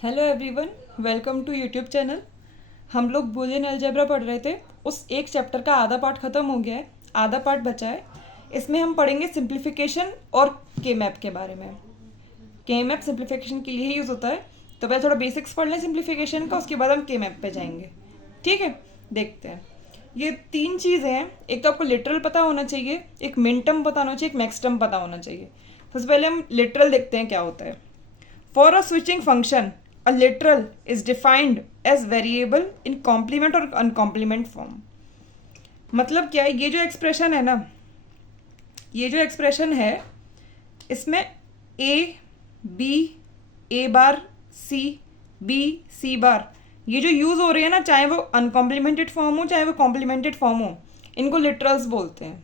Hello everyone, welcome to YouTube channel. हम लोग Boolean algebra पढ़ रहे थे। उस एक चैप्टर का आधा पार्ट ख़त्म हो गया है, आधा पार्ट बचा है। इसमें हम पढ़ेंगे सिंप्लीफिकेशन और के मैप के बारे में। के मैप सिंप्लीफिकेशन के लिए ही यूज़ होता है। तो पहले थोड़ा बेसिक्स पढ़ लें सिंप्लीफिकेशन का, उसके बाद हम के मैप पे जाएंगे। ठीक है, देखते हैं। ये तीन चीज़ें हैं। एक तो आपको लिटरल पता होना चाहिए, एक मिन टर्म पता होना चाहिए, एक मैक्स टर्म पता होना चाहिए। सबसे पहले हम लिटरल देखते हैं क्या होता है। For a switching function, a literal is defined as variable in complement और uncomplement form। मतलब क्या है, ये जो एक्सप्रेशन है ना, ये जो एक्सप्रेशन है, इसमें a b a bar c b c बार ये जो यूज़ हो रही है ना, चाहे वो अनकॉम्प्लीमेंटेड फॉर्म हो चाहे वो कॉम्प्लीमेंटेड फॉर्म हो, इनको लिटरल्स बोलते हैं।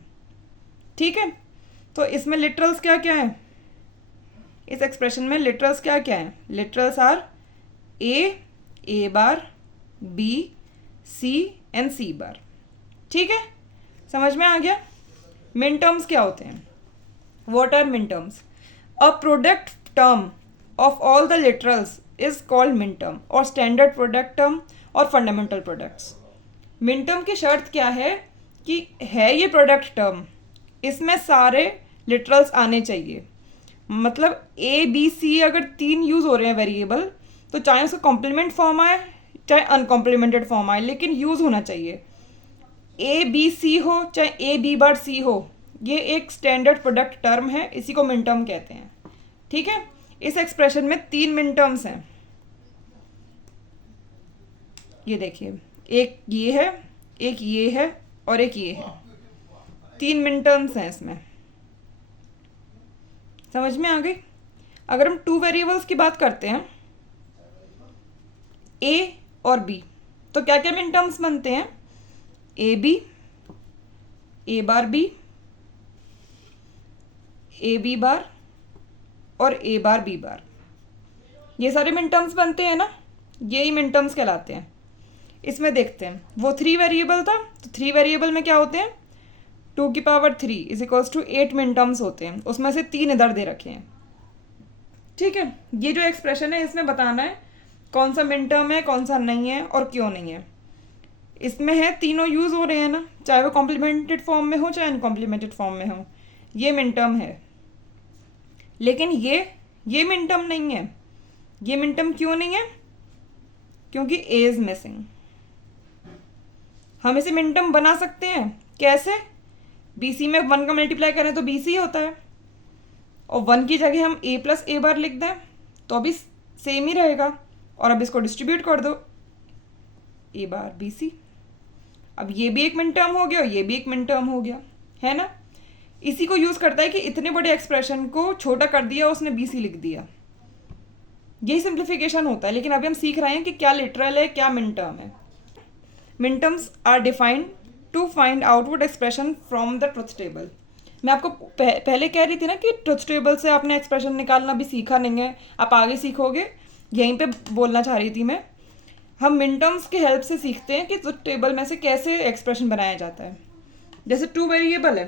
ठीक है, तो इसमें लिटरल्स क्या क्या है, इस एक्सप्रेशन में लिटरल्स क्या क्या है। Literals are A bar B C and C bar. ठीक है, समझ में आ गया। मिन टर्म्स क्या होते हैं, व्हाट आर मिन terms. A product term of all the literals is called min term, और स्टैंडर्ड प्रोडक्ट टर्म और फंडामेंटल प्रोडक्ट्स। मिन टर्म की शर्त क्या है कि है ये प्रोडक्ट टर्म, इसमें सारे लिटरल्स आने चाहिए। मतलब ए बी सी अगर तीन यूज़ हो रहे हैं वेरिएबल, तो चाहे उसका कॉम्प्लीमेंट फॉर्म आए चाहे अनकॉम्प्लीमेंटेड फॉर्म आए, लेकिन यूज़ होना चाहिए। ए बी सी हो चाहे ए बी बार सी हो, ये एक स्टैंडर्ड प्रोडक्ट टर्म है, इसी को मिन टर्म कहते हैं। ठीक है, इस एक्सप्रेशन में तीन मिन टर्म्स हैं। ये देखिए, एक ये है, एक ये है और एक ये है। तीन मिन टर्म्स हैं इसमें, समझ में आ गई। अगर हम टू वेरिएबल्स की बात करते हैं, ए और बी, तो क्या क्या मिन टर्म्स बनते हैं। A B, A bar B, A B bar और ए बार बी बार, ये सारे मिन टर्म्स बनते हैं ना, यही मिन टर्म्स कहलाते हैं। इसमें देखते हैं, वो थ्री वेरिएबल था, तो थ्री वेरिएबल में क्या होते हैं, 2⁻³ इज इक्वल्स टू 8 मिन टर्म्स होते हैं, उसमें से तीन इधर दे रखे हैं। ठीक है, ये जो एक्सप्रेशन है इसमें बताना है कौन सा मिन टर्म है कौन सा नहीं है और क्यों नहीं है। इसमें है तीनों यूज़ हो रहे हैं ना, चाहे वो कॉम्प्लीमेंटेड फॉर्म में हो चाहे अनकॉम्प्लीमेंटेड फॉर्म में हो, ये मिन टर्म है। लेकिन ये मिन टर्म नहीं है। ये मिन टर्म क्यों नहीं है, क्योंकि ए इज मिसिंग। हम इसे मिन टर्म बना सकते हैं कैसे, बी सी में 1 का मल्टीप्लाई करें तो बी सी होता है, और 1 की जगह हम ए प्लस ए बार लिख दें तो अभी सेम ही रहेगा। और अब इसको डिस्ट्रीब्यूट कर दो, ए बार बी सी। अब ये भी एक मिन टर्म हो गया और ये भी एक मिन टर्म हो गया, है ना। इसी को यूज़ करता है कि इतने बड़े एक्सप्रेशन को छोटा कर दिया, उसने बी सी लिख दिया। यही सिंप्लीफिकेशन होता है। लेकिन अभी हम सीख रहे हैं कि क्या लिटरल है क्या मिन टर्म है। Min terms are defined to find output expression from the truth table. मैं आपको पहले कह रही थी ना कि ट्रुथ टेबल से आपने एक्सप्रेशन निकालना भी सीखा नहीं है, आप आगे सीखोगे, यहीं पे बोलना चाह रही थी मैं। हम मिन टर्म्स की हेल्प से सीखते हैं कि ट्रुथ टेबल में से कैसे एक्सप्रेशन बनाया जाता है। जैसे टू वेरिएबल है,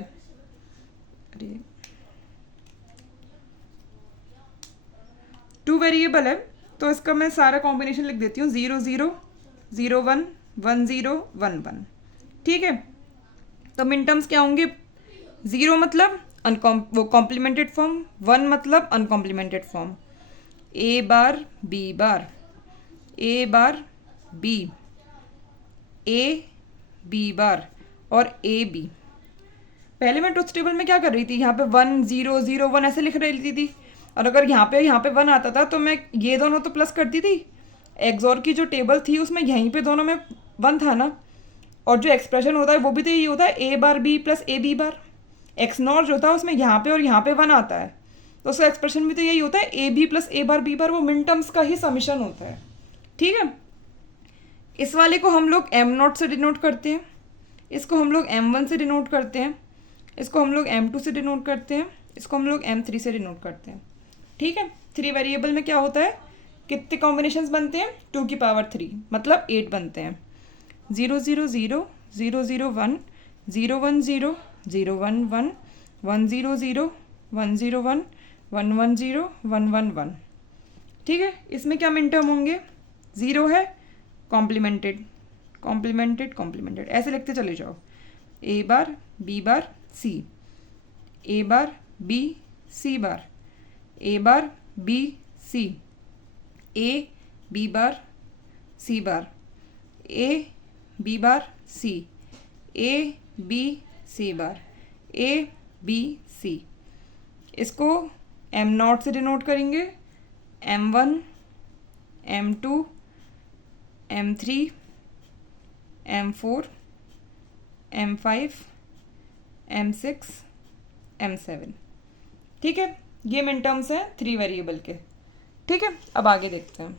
टू वेरिएबल है तो इसका मैं सारा कॉम्बिनेशन लिख देती हूँ, 0 0 0 1 1 0 1 1। ठीक है, तो मिन टर्म्स क्या होंगे, 0 मतलब वो कॉम्प्लीमेंटेड फॉर्म, 1 मतलब uncomplemented form, A bar B bar, A bar B, A B bar और ए बी। पहले मैं ट्रुथ टेबल में क्या कर रही थी, यहाँ पे 1 0 0 1 ऐसे लिख रही थी, और अगर यहाँ पे 1 आता था तो मैं ये दोनों तो प्लस करती थी। एक्सॉर की जो टेबल थी उसमें यहीं पे दोनों में 1 था ना, और जो एक्सप्रेशन होता है वो भी तो यही होता है, A bar B plus A B bar. X nor जो था उसमें यहाँ पे और यहाँ पे 1 आता है, तो उसका एक्सप्रेशन भी तो यही होता है, A B plus A bar B bar, वो मिन टर्म्स का ही समीशन होता है। ठीक है, इस वाले को हम लोग एम नॉट से डिनोट करते हैं, इसको हम लोग M1 से डिनोट करते हैं, इसको हम लोग M2 से डिनोट करते हैं, इसको हम लोग M3 से डिनोट करते हैं। ठीक है, थ्री वेरिएबल में क्या होता है, कितने कॉम्बिनेशंस बनते हैं, 2⁻³ मतलब 8 बनते हैं। 0 0 0 0 0 1 0 1 0 0 1 1 1 0 0 1 0 1 1 1 0 1 1 1। ठीक है, इसमें क्या मिन टर्म होंगे, 0 है, कॉम्प्लीमेंटेड कॉम्प्लीमेंटेड कॉम्प्लीमेंटेड, ऐसे लिखते चले जाओ, A bar B bar C, A bar B C bar, A bar B C, A B bar C bar, A B bar C, A B C bar, A B C. इसको M not से denote करेंगे, M1 M2 M3 M4 M5 M6 M7। ठीक है, ये मिन terms हैं 3 variable के। ठीक है, अब आगे देखते हैं।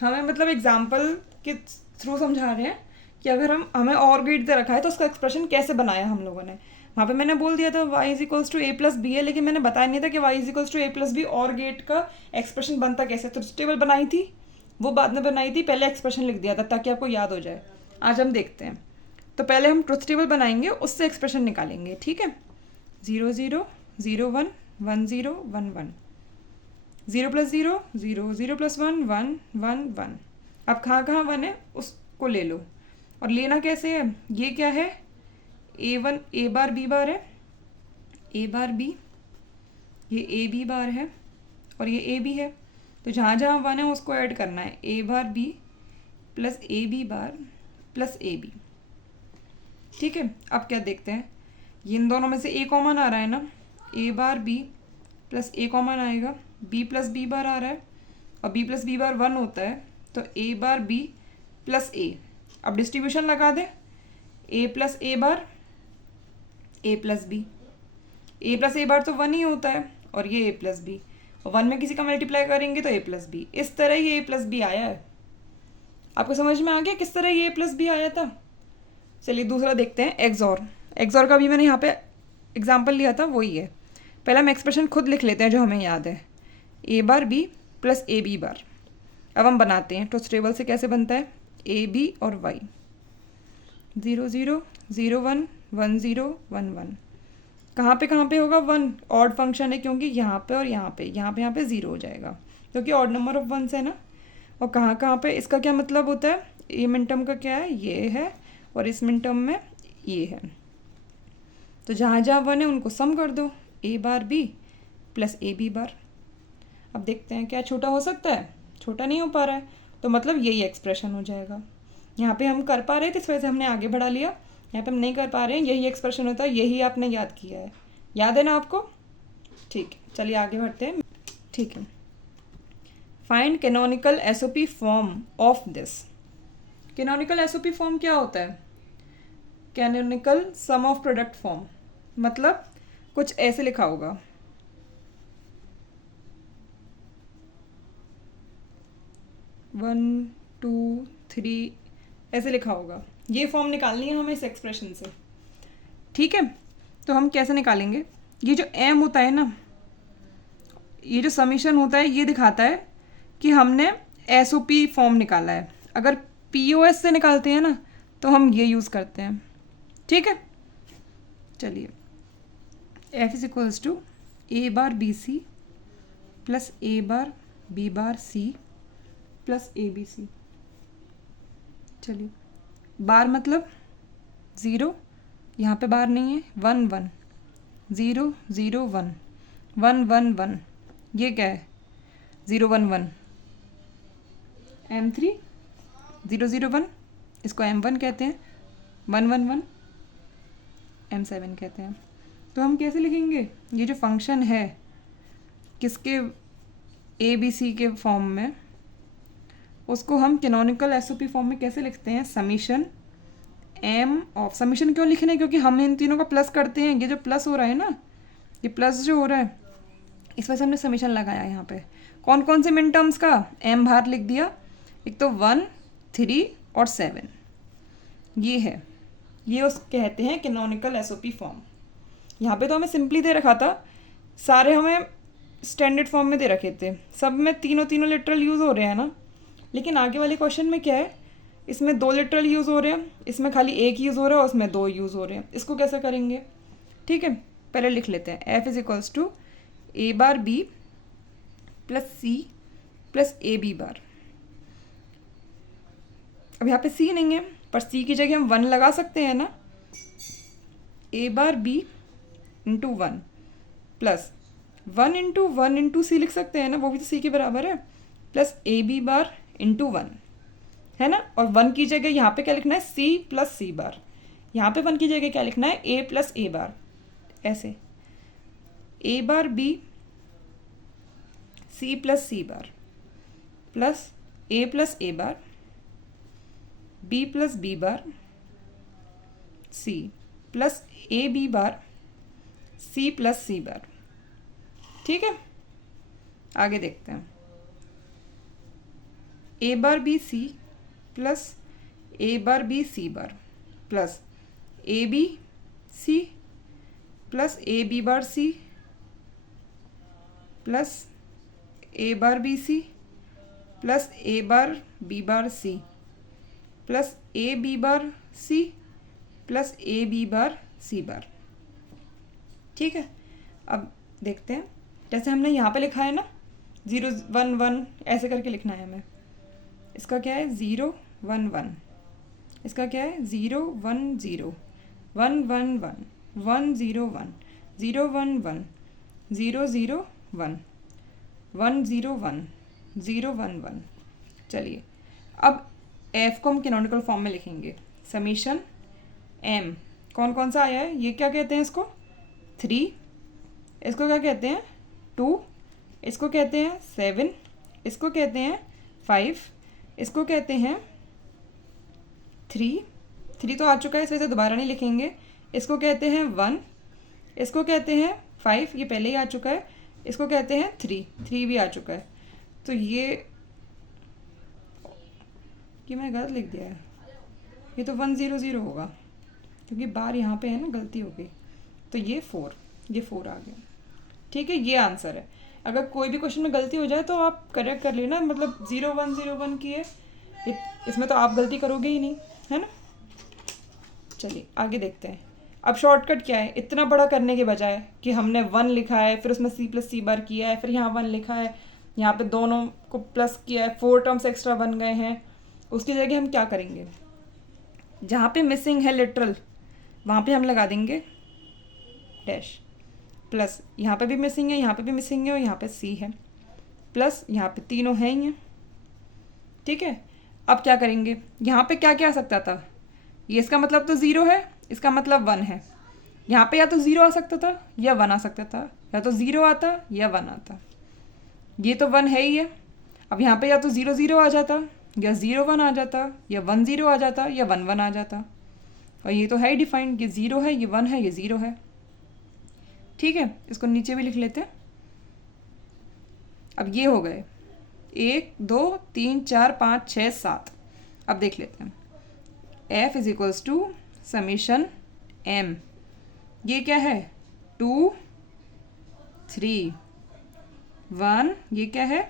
हमें मतलब एग्जाम्पल के थ्रू समझा रहे हैं कि अगर हमें और गेट दे रखा है तो उसका एक्सप्रेशन कैसे बनाया हम लोगों ने। वहाँ पे मैंने बोल दिया था y is equals to A plus B है, लेकिन मैंने बताया नहीं था कि y is equals to A plus B और गेट का एक्सप्रेशन बनता कैसे। तो टेबल बनाई थी, वो बाद में बनाई थी, पहले एक्सप्रेशन लिख दिया था ताकि आपको याद हो जाए। आज हम देखते हैं। तो पहले हम ट्रुथ टेबल बनाएंगे, उससे एक्सप्रेशन निकालेंगे। ठीक है, 0 0 0 1 1 0 1 1, 0 प्लस 0 0, 0 प्लस 1 1 1 1। अब कहाँ कहाँ 1 है उसको ले लो। और लेना कैसे है, ये क्या है, A1 ए बार बी बार है, ए बार बी, ये ए बी बार है और ये ए बी है। तो जहाँ जहाँ 1 है उसको ऐड करना है, A bar B plus A B bar plus A B. ठीक है, अब क्या देखते हैं, इन दोनों में से ए कॉमन आ रहा है ना, A bar B plus A common आएगा, बी प्लस बी बार आ रहा है और बी प्लस बी बार 1 होता है, तो ए बार बी प्लस ए। अब डिस्ट्रीब्यूशन लगा दे, ए plus A bar A plus B, A plus A बार तो 1 ही होता है और ये ए प्लस बी, 1 में किसी का मल्टीप्लाई करेंगे तो ए प्लस बी। इस तरह ये ए प्लस बी आया है। आपको समझ में आ गया किस तरह ये ए प्लस बी आया था। चलिए दूसरा देखते हैं, एक्सॉर। एक्सॉर का भी मैंने यहाँ पे एग्जाम्पल लिया था, वही है। पहले हम एक्सप्रेशन खुद लिख लेते हैं जो हमें याद है, A bar B plus A B bar. अब हम बनाते हैं ट्रुथ टेबल से कैसे बनता है, ए बी और वाई, 0 0 0 1 1 0 1 1। कहाँ पे होगा 1, ऑड फंक्शन है क्योंकि यहाँ पे और यहाँ पे 0 हो जाएगा क्योंकि ऑड नंबर ऑफ वंस है ना। और कहाँ पे, इसका क्या मतलब होता है, ये मिन टर्म का क्या है, ये है और इस मिन टर्म में ये है। तो जहाँ 1 है उनको सम कर दो, A bar B plus A B bar. अब देखते हैं क्या छोटा हो सकता है, छोटा नहीं हो पा रहा है, तो मतलब यही एक्सप्रेशन हो जाएगा। यहाँ पे हम कर पा रहे थे इस वजह से हमने आगे बढ़ा लिया, यहाँ पे हम नहीं कर पा रहे हैं, यही एक्सप्रेशन होता है, यही आपने याद किया है। याद है ना आपको? ठीक है, चलिए आगे बढ़ते हैं। ठीक है, find canonical SOP form of this. Canonical SOP form क्या होता है, canonical sum of product form, मतलब कुछ ऐसे लिखा होगा, वन टू थ्री ऐसे लिखा होगा। ये फॉर्म निकालनी है हमें इस एक्सप्रेशन से। ठीक है, तो हम कैसे निकालेंगे, ये जो एम होता है ना, ये जो समीशन होता है, ये दिखाता है कि हमने एसओपी फॉर्म निकाला है। अगर पीओएस से निकालते हैं ना तो हम ये यूज़ करते हैं। ठीक है, चलिए, F is equals to A bar B C plus A bar B bar C plus A B C. चलिए, बार मतलब 0, यहाँ पे बार नहीं है, 1 1 0 0 1 1 1 1, ये क्या है 0 1 1, M3 0 0 1, इसको M1 कहते हैं, 1 1 1 M7 कहते हैं। तो हम कैसे लिखेंगे, ये जो फंक्शन है किसके, ए बी सी के फॉर्म में, उसको हम कैनोनिकल एसओपी फॉर्म में कैसे लिखते हैं, समीशन एम ऑफ, समीशन क्यों लिखना है, क्योंकि हम इन तीनों का प्लस करते हैं। ये जो प्लस हो रहा है ना, ये प्लस जो हो रहा है, इस वजह से हमने समीशन लगाया यहाँ पे। कौन कौन से मिन टर्म्स का, एम बाहर लिख दिया, एक तो 1 3 और 7, ये है, ये उस कहते हैं कैनोनिकल एसओपी फॉर्म। यहाँ पे तो हमें सिंपली दे रखा था, सारे हमें स्टैंडर्ड फॉर्म में दे रखे थे, सब में तीनों लिटरल यूज़ हो रहे हैं ना। लेकिन आगे वाले क्वेश्चन में क्या है, इसमें 2 लिटरल यूज़ हो रहे हैं, इसमें खाली 1 यूज़ हो रहा है और उसमें 2 यूज़ हो रहे हैं। इसको कैसे करेंगे, ठीक है, पहले लिख लेते हैं, F is equals to A bar B plus C plus A B bar. अब यहाँ पे सी नहीं है, पर सी की जगह हम 1 लगा सकते हैं ना। A bar B into 1 plus 1 into 1 into C लिख सकते हैं ना, वो भी तो सी के बराबर है, plus A B bar into 1, है ना। और 1 की जगह यहाँ पे क्या लिखना है, सी प्लस सी बार। यहाँ पे 1 की जगह क्या लिखना है, ए प्लस ए बार। ऐसे A bar B C plus C bar plus A plus A bar B plus B bar C plus A B bar C plus C bar. ठीक है, आगे देखते हैं। A bar B C plus A bar B C bar plus A B C plus A B bar C plus A bar B C plus A bar B bar C plus A B bar C plus A B bar C bar. ठीक है, अब देखते हैं। जैसे हमने यहाँ पे लिखा है ना 0 1 1, ऐसे करके लिखना है हमें। इसका क्या है 0 1 1, इसका क्या है 0 1 0 1 1 1 1 0 1 0 1 1 0 0 1 1 0 1 0 1 1। चलिए, अब एफ को हम कैनोनिकल फॉर्म में लिखेंगे। समीशन एम कौन कौन सा आया है, ये क्या कहते हैं इसको 3, इसको क्या कहते हैं 2, इसको कहते हैं 7, इसको कहते हैं 5, इसको कहते हैं 3 तो आ चुका है, इस वजह से दोबारा नहीं लिखेंगे। इसको कहते हैं 1, इसको कहते हैं 5, ये पहले ही आ चुका है। इसको कहते हैं 3 भी आ चुका है। तो ये मैंने गलत लिख दिया है, ये तो 1 0 0 होगा, क्योंकि बार यहाँ पे है ना, गलती हो गई। तो ये 4 आ गया। ठीक है, ये आंसर है। अगर कोई भी क्वेश्चन में गलती हो जाए तो आप करेक्ट कर लेना, मतलब 0 1 0 1 की है, इसमें तो आप गलती करोगे ही नहीं, है ना। चलिए आगे देखते हैं। अब शॉर्टकट क्या है, इतना बड़ा करने के बजाय कि हमने 1 लिखा है, फिर उसमें सी प्लस सी बार किया है, फिर यहाँ 1 लिखा है, यहाँ पे दोनों को प्लस किया है, 4 टर्म्स एक्स्ट्रा बन गए हैं। उसकी जगह हम क्या करेंगे, जहाँ पे मिसिंग है लिटरल वहाँ पे हम लगा देंगे डैश, प्लस यहाँ पे भी मिसिंग है, यहाँ पे भी मिसिंग है, और यहाँ पे सी है, प्लस यहाँ पे तीनों हैं ही हैं। ठीक है, अब क्या करेंगे, यहाँ पे क्या क्या आ सकता था, ये इसका मतलब तो 0 है, इसका मतलब 1 है। यहाँ पे या तो 0 आ सकता था या 1 आ सकता था, या तो 0 आता या 1 आता। ये तो 1 है ही है। अब यहाँ पे या तो 0 0 आ जाता, या 0 1 आ जाता, या 1 0 आ जाता, या 1 1 आ जाता। और ये तो है ही डिफाइंड, ये 0 है, ये 1 है, ये 0 है। ठीक है, इसको नीचे भी लिख लेते हैं। अब ये हो गए 1 2 3 4 5 6 7। अब देख लेते हैं। F is equals to summation M, ये क्या है 2 3 1, ये क्या है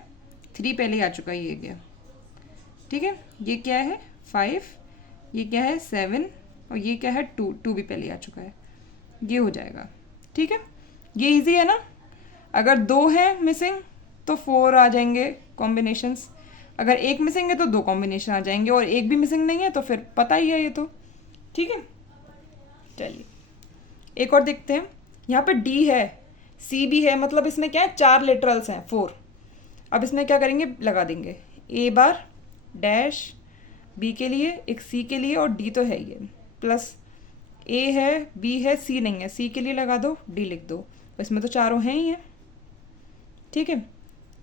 3 पहले आ चुका है, ये गया। ठीक है, ये क्या है 5, ये क्या है 7, और ये क्या है 2 भी पहले आ चुका है, ये हो जाएगा। ठीक है, ये इजी है ना। अगर 2 है मिसिंग तो 4 आ जाएंगे कॉम्बिनेशंस, अगर 1 मिसिंग है तो 2 कॉम्बिनेशन आ जाएंगे, और 1 भी मिसिंग नहीं है तो फिर पता ही है ये तो। ठीक है, चलिए एक और देखते हैं। यहाँ पे D है, C भी है, मतलब इसमें क्या है 4 लिटरल्स हैं 4। अब इसमें क्या करेंगे, लगा देंगे A बार डैश B के लिए, एक C के लिए, और D तो है ही है, प्लस A है, B है, C नहीं है, C के लिए लगा दो, D लिख दो, इसमें तो चारों हैं ही हैं। ठीक है,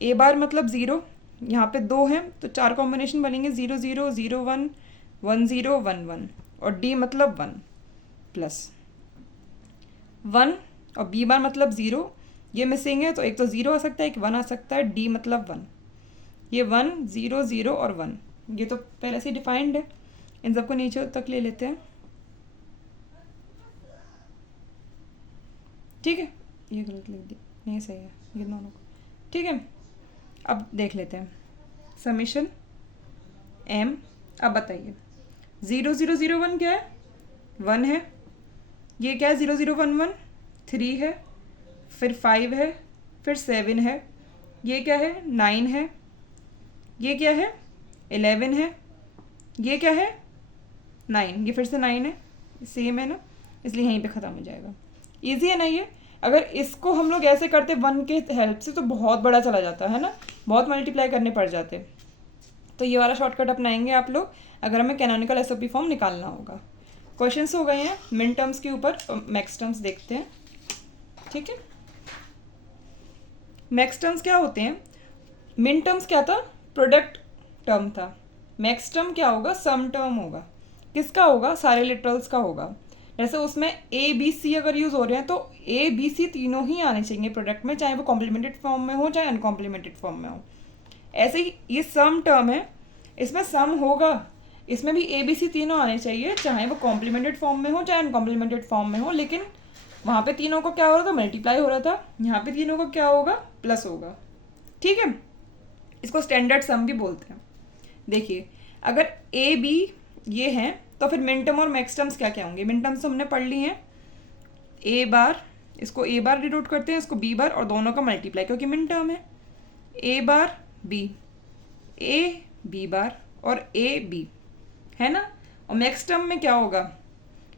A बार मतलब 0, यहाँ पे 2 हैं तो 4 कॉम्बिनेशन बनेंगे 0 0 0 1 1 0 1 1, और D मतलब 1 प्लस 1, और B बार मतलब 0, ये मिसिंग है तो एक तो 0 आ सकता है, एक 1 आ सकता है, D मतलब 1, ये 1 0 0 और 1, ये तो पहले से डिफाइंड है। इन सबको नीचे तक ले लेते हैं। ठीक है, ये गलत लिख दी, नहीं सही है ये दोनों को। ठीक है, अब देख लेते हैं समीशन M। अब बताइए 0 0 0 1 क्या है, 1 है। ये क्या है 0 0 1 1, 3 है, फिर 5 है, फिर 7 है, ये क्या है 9 है, ये क्या है 11 है, ये क्या है 9, ये फिर से 9 है, सेम है ना, इसलिए यहीं पे ख़त्म हो जाएगा। ईजी है ना ये। अगर इसको हम लोग ऐसे करते 1 के हेल्प से तो बहुत बड़ा चला जाता है ना, बहुत मल्टीप्लाई करने पड़ जाते। तो ये वाला शॉर्टकट अपनाएंगे आप लोग अगर हमें कैनोनिकल एसओपी फॉर्म निकालना होगा। क्वेश्चंस हो गए हैं मिन टर्म्स के ऊपर, मैक्स टर्म्स देखते हैं। ठीक है, मैक्स टर्म्स क्या होते हैं? मिन टर्म्स क्या था? प्रोडक्ट टर्म था। मैक्स टर्म क्या होगा? सम टर्म होगा। किसका होगा? सारे लिटरल्स का होगा। जैसे उसमें ए बी सी अगर यूज़ हो रहे हैं तो ए बी सी तीनों ही आने चाहिए प्रोडक्ट में, चाहे वो कॉम्प्लीमेंटेड फॉर्म में हो चाहे अनकॉम्प्लीमेंटेड फॉर्म में हो। ऐसे ही ये सम टर्म है, इसमें सम होगा, इसमें भी ए बी सी तीनों आने चाहिए, चाहे वो कॉम्प्लीमेंटेड फॉर्म में हो चाहे अनकॉम्प्लीमेंटेड फॉर्म में हो। लेकिन वहाँ पे तीनों को क्या हो रहा था? मल्टीप्लाई हो रहा था। यहाँ पे तीनों को क्या होगा? प्लस होगा। ठीक है, इसको स्टैंडर्ड सम भी बोलते हैं। देखिए, अगर ए बी ये हैं तो फिर मिन टर्म और मैक्स टर्म्स क्या क्या होंगे? मिन टर्म्स तो हमने पढ़ ली हैं, ए बार, इसको ए बार डिनोट करते हैं, इसको बी बार, और दोनों का मल्टीप्लाई क्योंकि मिन टर्म है। A bar B, A B bar और ए बी, है ना। और मैक्स टर्म में क्या होगा?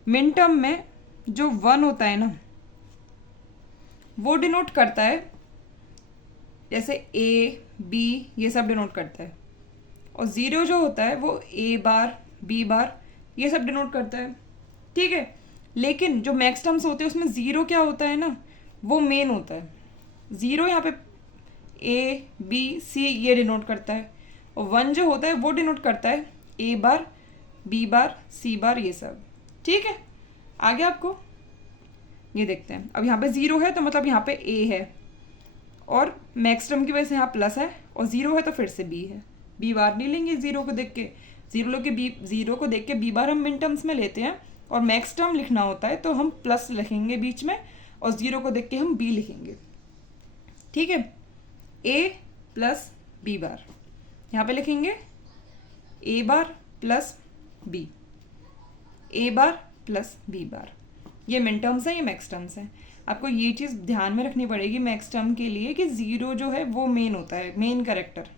मिन टर्म में जो 1 होता है ना, वो डिनोट करता है, जैसे ए बी ये सब डिनोट करता है, और 0 जो होता है वो ए बार बी बार ये सब डिनोट करता है। ठीक है, लेकिन जो मैक्स टर्म्स होते हैं उसमें 0 क्या होता है ना, वो मेन होता है। 0 यहाँ पे ए बी सी ये डिनोट करता है, और 1 जो होता है वो डिनोट करता है A bar B bar C बार ये सब। ठीक है, आगे आपको ये देखते हैं। अब यहाँ पे 0 है तो मतलब यहाँ पे ए है, और मैक्स टर्म की वजह से यहाँ प्लस है, और 0 है तो फिर से बी है। बी बार नहीं लेंगे 0 को देख के, 0 को देख के बी बार हम मिन टर्म्स में लेते हैं, और मैक्स टर्म लिखना होता है तो हम प्लस लिखेंगे बीच में, और 0 को देख के हम बी लिखेंगे। ठीक है, ए प्लस बी बार, यहाँ पे लिखेंगे ए बार plus B, A bar plus B बार। ये मिन टर्म्स हैं, ये मैक्स टर्म्स हैं। आपको ये चीज़ ध्यान में रखनी पड़ेगी मैक्स टर्म के लिए कि 0 जो है वो मेन होता है, मेन कैरेक्टर।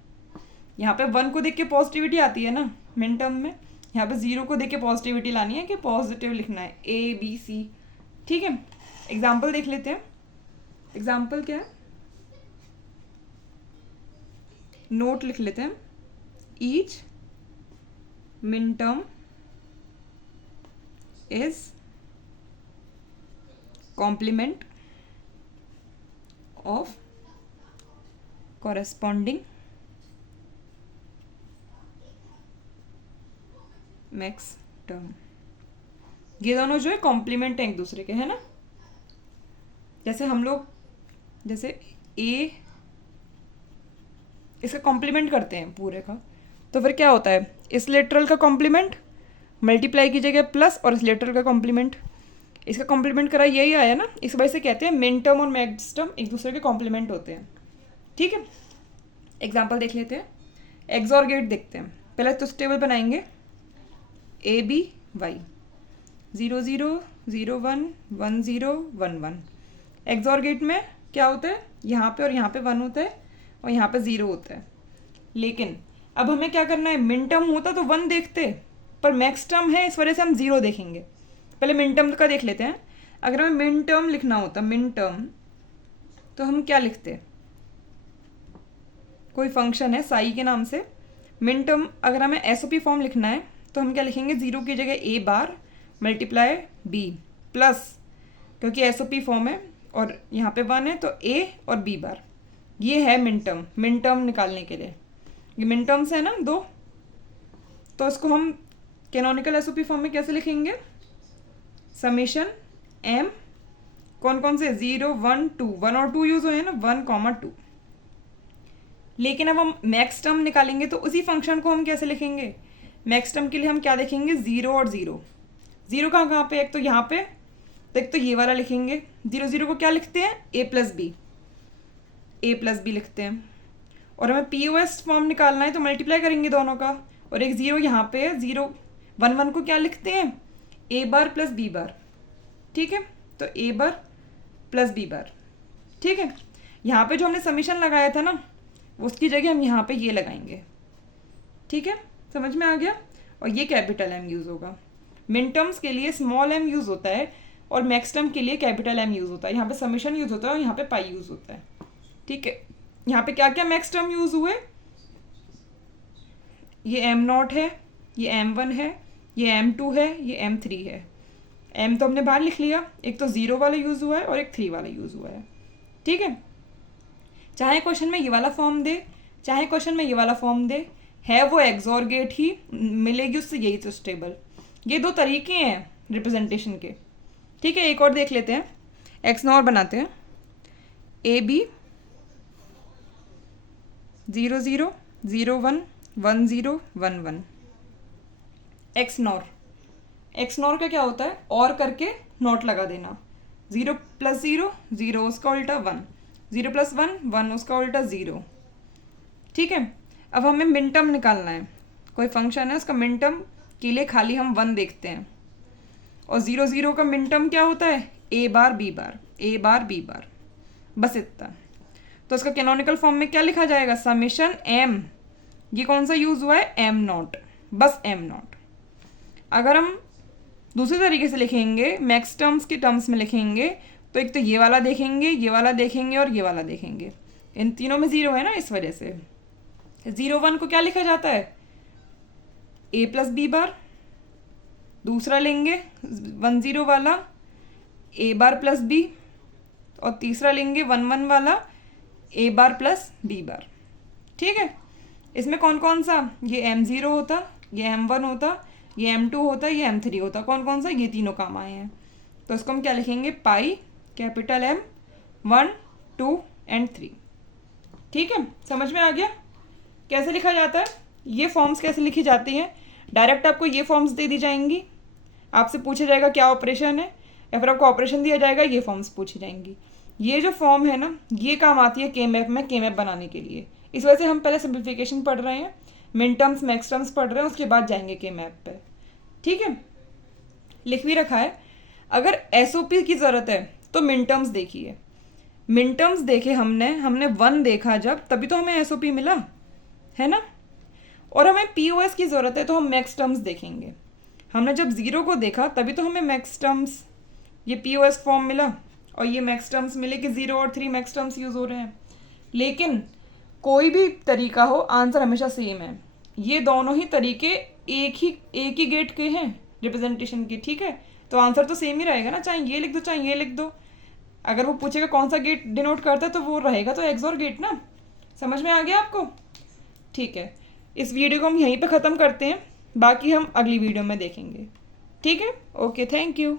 यहाँ पे 1 को देख के पॉजिटिविटी आती है ना मिन टर्म में, यहाँ पे 0 को देख के पॉजिटिविटी लानी है कि पॉजिटिव लिखना है, ए बी सी। ठीक है, एग्जाम्पल देख लेते हैं। एग्जाम्पल क्या है? नोट लिख लेते हैं। Each min term is complement of corresponding max term. ये दोनों जो है कॉम्प्लीमेंट है एक दूसरे के, है ना। जैसे हम लोग जैसे ए इसका कॉम्प्लीमेंट करते हैं पूरे का, तो फिर क्या होता है? इस लेटरल का कॉम्प्लीमेंट मल्टीप्लाई की जगह प्लस, और इस लेटरल का कॉम्प्लीमेंट, इसका कॉम्प्लीमेंट करा यही आया ना, इस वजह से कहते हैं मिन टर्म और मैक्स टर्म एक दूसरे के कॉम्प्लीमेंट होते हैं। ठीक है, एग्जाम्पल देख लेते हैं। एक्सॉर गेट देखते हैं। पहले तो टेबल बनाएंगे, A B Y 0 0 0 1 1 0 1 1। XOR gate में क्या होता है? यहाँ पे और यहाँ पे 1 होता है, और यहाँ पे 0 होता है। लेकिन अब हमें क्या करना है? मिन टर्म होता तो 1 देखते, पर मैक्स टर्म है इस वजह से हम 0 देखेंगे। पहले मिन टर्म का देख लेते हैं। अगर हमें मिन टर्म लिखना होता, मिन टर्म, तो हम क्या लिखते? कोई फंक्शन है साई के नाम से। मिन टर्म अगर हमें एसओपी फॉर्म लिखना है तो हम क्या लिखेंगे? 0 की जगह ए बार मल्टीप्लाई बी प्लस, क्योंकि एसओपी फॉर्म है और यहाँ पे 1 है तो ए और बी बार। ये है मिन टर्म। मिन टर्म निकालने के लिए ये मिन टर्म्स है ना 2, तो इसको हम कैनोनिकल एसओपी फॉर्म में कैसे लिखेंगे? समेशन एम, कौन कौन से? 0 1 2, 1 और 2 यूज हुए हैं ना, 1 2। लेकिन अब हम मैक्स टर्म निकालेंगे तो उसी फंक्शन को हम कैसे लिखेंगे? मैक्स टर्म के लिए हम क्या देखेंगे? 0 और 0। 0 कहाँ पे? एक तो यहाँ पे, तो एक तो ये वाला लिखेंगे। 0 0 को क्या लिखते हैं? ए प्लस बी, ए प्लस बी लिखते हैं। और हमें पी ओ एस फॉर्म निकालना है तो मल्टीप्लाई करेंगे दोनों का, और एक 0 यहाँ पे है। 0 1 1 को क्या लिखते हैं? ए बार प्लस बी बार। ठीक है, तो ए बार प्लस बी बार। ठीक है, यहाँ पे जो हमने समीशन लगाया था ना, उसकी जगह हम यहाँ पे ये लगाएंगे। ठीक है, समझ में आ गया। और ये कैपिटल एम यूज़ होगा। मिन टर्म्स के लिए स्मॉल एम यूज़ होता है और मैक्स टर्म के लिए कैपिटल एम यूज़ होता है। यहाँ पे समीशन यूज़ होता है और यहाँ पे पाई यूज़ होता है। ठीक है, यहाँ पे क्या क्या मैक्स टर्म यूज़ हुए, ये m0 है, ये m1 है, ये m2 है, ये m3 है। m तो हमने बाहर लिख लिया, एक तो 0 वाला यूज़ हुआ है और एक 3 वाला यूज़ हुआ है। ठीक है, चाहे क्वेश्चन में ये वाला फॉर्म दे, चाहे क्वेश्चन में ये वाला फॉर्म दे, है वो एक्सॉर गेट ही, मिलेगी उससे यही तो स्टेबल। ये दो तरीके हैं रिप्रेजेंटेशन के। ठीक है, एक और देख लेते हैं, एक्स नॉर बनाते हैं, AB 0 0 0 1 1 0 1 1। एक्स नॉर का क्या होता है, और करके नॉट लगा देना। 0 + 0 0 उसका उल्टा 1, 0 + 1 1 उसका उल्टा 0। ठीक है, अब हमें मिन टर्म निकालना है। कोई फंक्शन है, उसका मिन टर्म के लिए खाली हम 1 देखते हैं। और 0 0 का मिन टर्म क्या होता है, a bar b bar, a bar b बार, बस इतना। तो उसका कैनोनिकल फॉर्म में क्या लिखा जाएगा, समेशन m, ये कौन सा यूज़ हुआ है, m0, बस m0। अगर हम दूसरे तरीके से लिखेंगे, मैक्स टर्म्स के टर्म्स में लिखेंगे, तो एक तो ये वाला देखेंगे, ये वाला देखेंगे और ये वाला देखेंगे। इन तीनों में 0 है ना, इस वजह से 0 1 को क्या लिखा जाता है, a + b बार। दूसरा लेंगे 1 0 वाला a बार + b, और तीसरा लेंगे 1 1 वाला a बार + b बार। ठीक है, इसमें कौन कौन सा, ये m0 होता, ये m1 होता, ये m2 होता, ये m3 होता, कौन कौन सा, ये तीनों काम आए हैं। तो इसको हम क्या लिखेंगे, पाई कैपिटल M 1 2 एंड 3। ठीक है, समझ में आ गया कैसे लिखा जाता है, ये फॉर्म्स कैसे लिखी जाती हैं। डायरेक्ट आपको ये फॉर्म्स दे दी जाएंगी, आपसे पूछा जाएगा क्या ऑपरेशन है, या फिर आपको ऑपरेशन दिया जाएगा, ये फॉर्म्स पूछी जाएंगी। ये जो फॉर्म है ना, ये काम आती है के मैप में, के मैप बनाने के लिए। इस वजह से हम पहले सिंप्लीफिकेशन पढ़ रहे हैं, मिन टर्म्स मैक्स टर्म्स पढ़ रहे हैं, उसके बाद जाएंगे के मैप पे। ठीक है, लिख भी रखा है। अगर एसओपी की ज़रूरत है तो मिन टर्म्स देखिए, मिन टर्म्स देखे हमने 1 देखा जब, तभी तो हमें एसओपी मिला है ना। और हमें पीओएस की ज़रूरत है तो हम मैक्स टर्म्स देखेंगे। हमने जब 0 को देखा तभी तो हमें मैक्स टर्म्स, ये पीओएस फॉर्म मिला, और ये मैक्स टर्म्स मिले कि 0 और 3 मैक्स टर्म्स यूज़ हो रहे हैं। लेकिन कोई भी तरीका हो, आंसर हमेशा सेम है। ये दोनों ही तरीके एक ही गेट के हैं रिप्रेजेंटेशन के। ठीक है, तो आंसर तो सेम ही रहेगा ना, चाहे ये लिख दो चाहे ये लिख दो। अगर वो पूछेगा कौन सा गेट डिनोट करता है, तो वो रहेगा तो एक्सॉर गेट ना। समझ में आ गया आपको। ठीक है, इस वीडियो को हम यहीं पे ख़त्म करते हैं, बाकी हम अगली वीडियो में देखेंगे। ठीक है, ओके, थैंक यू।